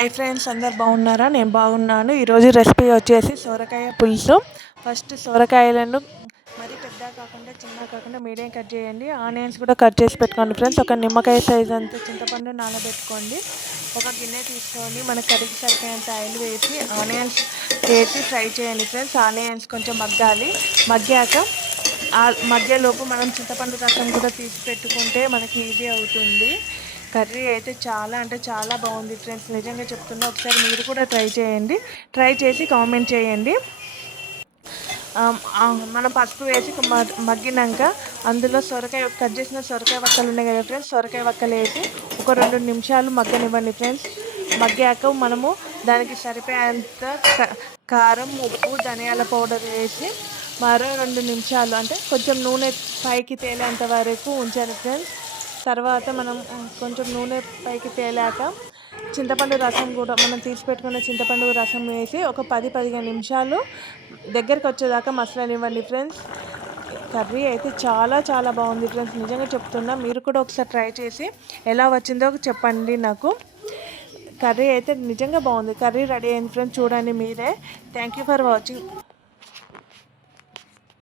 Hi friends, అందరు బాగున్నారా? నేను బాగున్నాను. ఈరోజు రెసిపీ వచ్చేసి సొరకాయ పులుసు. ఫస్ట్ సొరకాయలను మరీ పెద్ద కాకుండా చిన్న కాకుండా మీడియం కట్ చేయండి. ఆనియన్స్ కూడా కట్ చేసి పెట్టుకోండి ఫ్రెండ్స్. ఒక నిమ్మకాయ సైజ్ అంతా చింతపండు నానబెట్టుకోండి. ఒక గిన్నె తీసుకొని మన కర్రీకి సరిపోయేంత ఆయిల్ వేసి ఆనియన్స్ వేసి ఫ్రై చేయండి ఫ్రెండ్స్. ఆనియన్స్ కొంచెం మగ్గాలి. మగ్గాక మధ్యలోపు మనం చింతపండు రసం కూడా తీసి పెట్టుకుంటే మనకి ఈజీ అవుతుంది. కర్రీ అయితే చాలా అంటే చాలా బాగుంది ఫ్రెండ్స్, నిజంగా చెప్తున్నా. ఒకసారి మీరు కూడా ట్రై చేయండి. ట్రై చేసి కామెంట్ చేయండి. మనం పసుపు వేసి మగ్గినాక అందులో సొరకాయ కట్ చేసిన సొరకాయ వక్కలు ఉన్నాయి కదా ఫ్రెండ్స్, సొరకాయ వక్కలు వేసి ఒక 2 నిమిషాలు మగ్గనివ్వండి ఫ్రెండ్స్. మగ్గాక మనము దానికి సరిపోయేంత కారం, ఉప్పు, ధనియాల పౌడర్ వేసి మరో 2 నిమిషాలు అంటే కొంచెం నూనె పైకి తేలేంత వరకు ఉంచాలి ఫ్రెండ్స్. తర్వాత మనం కొంచెం నూనె పైకి తేలాక చింతపండు రసం కూడా మనం తీసి పెట్టుకున్న చింతపండు రసం వేసి ఒక 10-15 నిమిషాలు దగ్గరికి వచ్చేదాకా మసలనివ్వండి ఫ్రెండ్స్. కర్రీ అయితే చాలా చాలా బాగుంది ఫ్రెండ్స్, నిజంగా చెప్తున్నా. మీరు కూడా ఒకసారి ట్రై చేసి ఎలా వచ్చిందో చెప్పండి నాకు. కర్రీ అయితే నిజంగా బాగుంది. కర్రీ రెడీ అయింది ఫ్రెండ్స్, చూడండి మీరే. Thank you for watching.